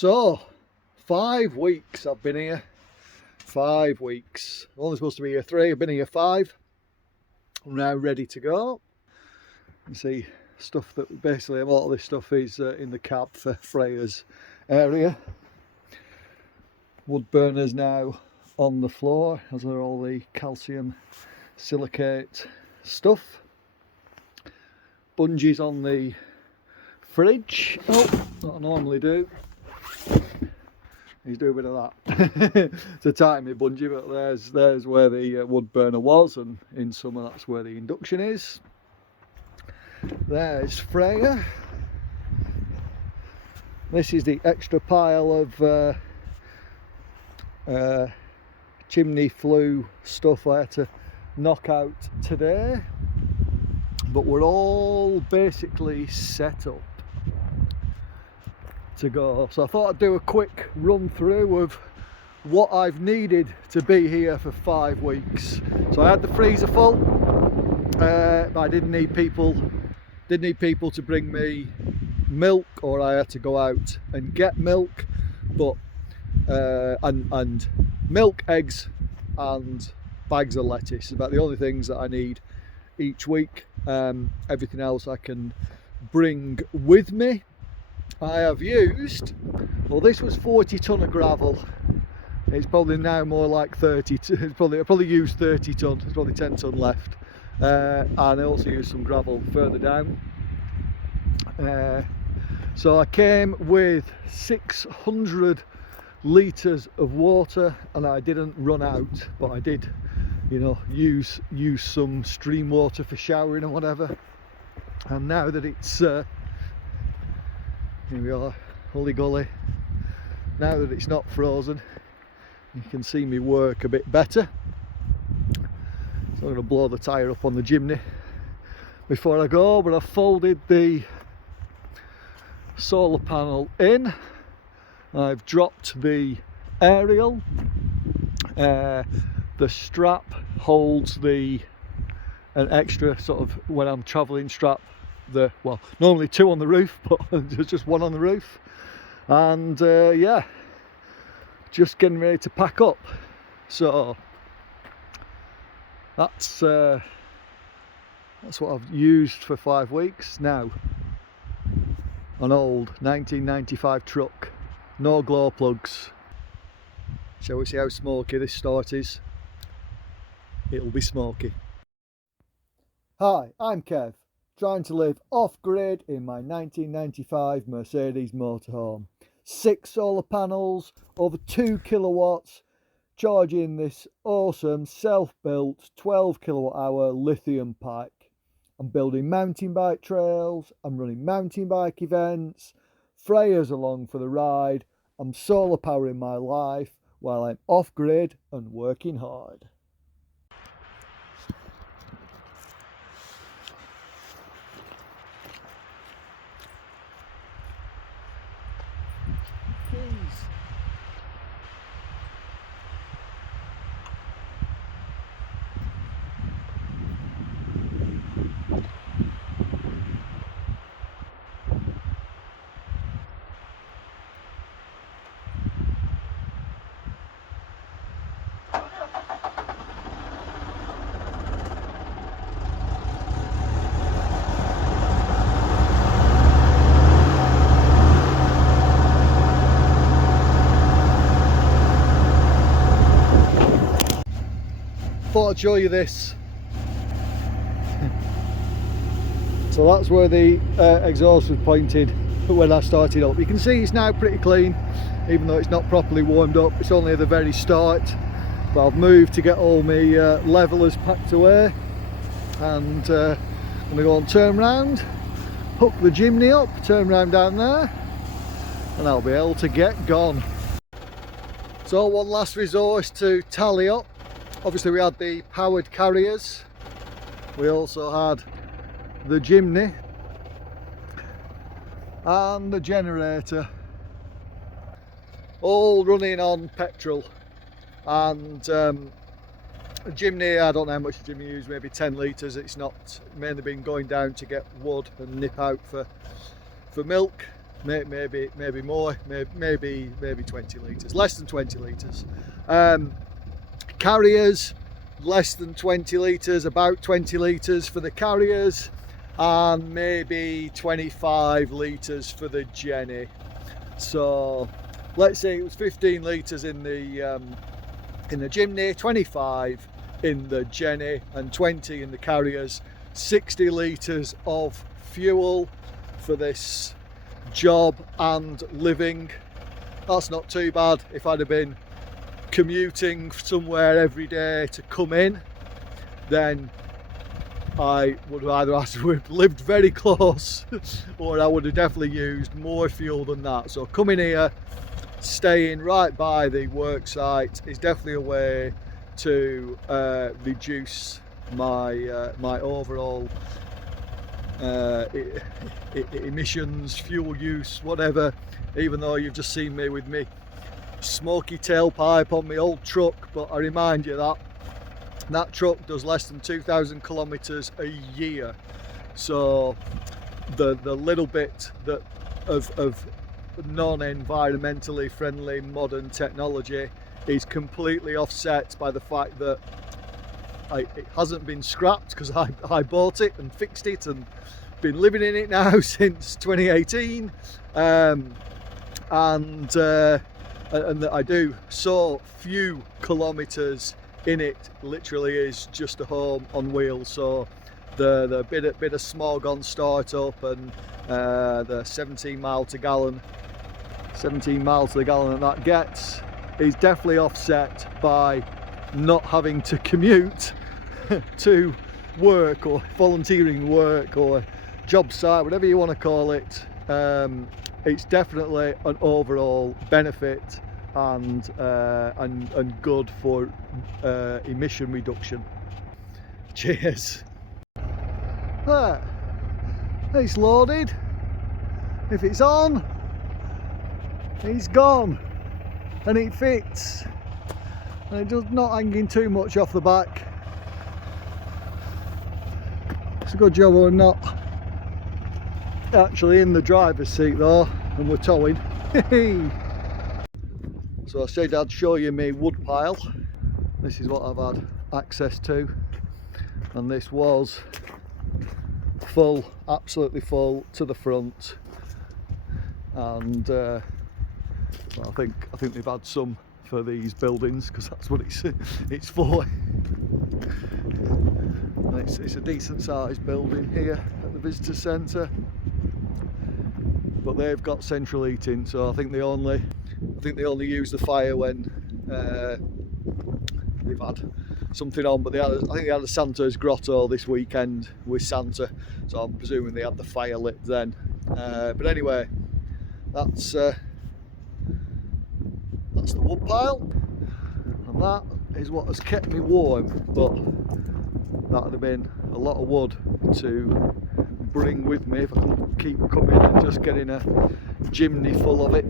So 5 weeks I've been here. 5 weeks. I'm only supposed to be here 3. I've been here 5. I'm now ready to go. You see stuff that basically a lot of this stuff is in the cab for Freya's area. Wood burners now on the floor, as are all the calcium silicate stuff. Bungees on the fridge. Oh, not I normally do. He's doing a bit of that to tighten my bungee, but there's where the wood burner was, and in summer that's where the induction is. There's Freya. This is the extra pile of chimney flue stuff I had to knock out today, but we're all basically set up to go. So I thought I'd do a quick run through of what I've needed to be here for 5 weeks. So I had the freezer full, but I didn't need people to bring me milk, or I had to go out and get milk, but and milk, eggs and bags of lettuce, about the only things that I need each week. Everything else I can bring with me. I have used, well, this was 40 tonne of gravel. It's probably now more like 30. I probably used 30 tonne. There's probably 10 tonne left. And I also used some gravel further down. So I came with 600 litres of water, and I didn't run out, but I did, you know, use some stream water for showering and whatever. And now that it's here we are, Hully Gully. Now that it's not frozen, you can see me work a bit better. So I'm going to blow the tyre up on the Jimny before I go, but I've folded the solar panel in. I've dropped the aerial. The strap holds an extra sort of, when I'm travelling, strap. Well, normally 2 on the roof, but there's just 1 on the roof. And yeah, just getting ready to pack up. So that's what I've used for 5 weeks now. An old 1995 truck, no glow plugs. Shall we see how smoky this start is? It'll be smoky. Hi, I'm Kev, trying to live off-grid in my 1995 Mercedes motorhome. 6 solar panels, over 2 kilowatts, charging this awesome self-built 12 kilowatt hour lithium pack. I'm building mountain bike trails, I'm running mountain bike events, Freya's along for the ride. I'm solar powering my life while I'm off-grid and working hard. Thought I'd show you this. So that's where the exhaust was pointed when I started up. You can see it's now pretty clean, even though it's not properly warmed up. It's only at the very start, but I've moved to get all my levelers packed away, and I'm going to go and turn round, hook the Jimny up, turn round down there, and I'll be able to get gone. So one last resource to tally up. Obviously we had the powered carriers, we also had the Jimny and the generator, all running on petrol. And Jimny, I don't know how much Jimny used, maybe 10 litres. It's not mainly been going down to get wood and nip out for milk. maybe more, maybe 20 litres, less than 20 litres. Carriers, less than 20 litres, about 20 litres for the carriers, and maybe 25 litres for the Jimny. So let's say it was 15 litres in the Jimny, 25 in the Jimny, and 20 in the carriers. 60 litres of fuel for this job and living. That's not too bad. If I'd have been commuting somewhere every day to come in, then I would have either have to have lived very close or I would have definitely used more fuel than that. So coming here, staying right by the work site is definitely a way to reduce my my overall emissions, fuel use, whatever. Even though you've just seen me with me smoky tailpipe on my old truck, but I remind you that truck does less than 2,000 kilometers a year. So the little bit that of non-environmentally friendly modern technology is completely offset by the fact that it hasn't been scrapped, because I bought it and fixed it and been living in it now since 2018, and that I do so few kilometers in it. Literally is just a home on wheels. So the bit of smog on startup and the 17 miles to the gallon that gets is definitely offset by not having to commute to work or volunteering work or job site, whatever you want to call it. It's definitely an overall benefit and good for emission reduction. Cheers. There, it's loaded. If it's on, it's gone, and it fits, and it does not hanging too much off the back. It's a good job we're not actually in the driver's seat though, and we're towing. So I said I'd show you my wood pile. This is what I've had access to, and this was full, absolutely full to the front. And well, I think they've had some for these buildings, because that's what it's for. It's a decent sized building here at the visitor centre, but they've got central heating, so I think they only use the fire when they've had something on. But I think they had a Santa's grotto this weekend with Santa, so I'm presuming they had the fire lit then. But anyway, that's the wood pile, and that is what has kept me warm. But that would have been a lot of wood to bring with me if I could keep coming and just getting a Jimny full of it.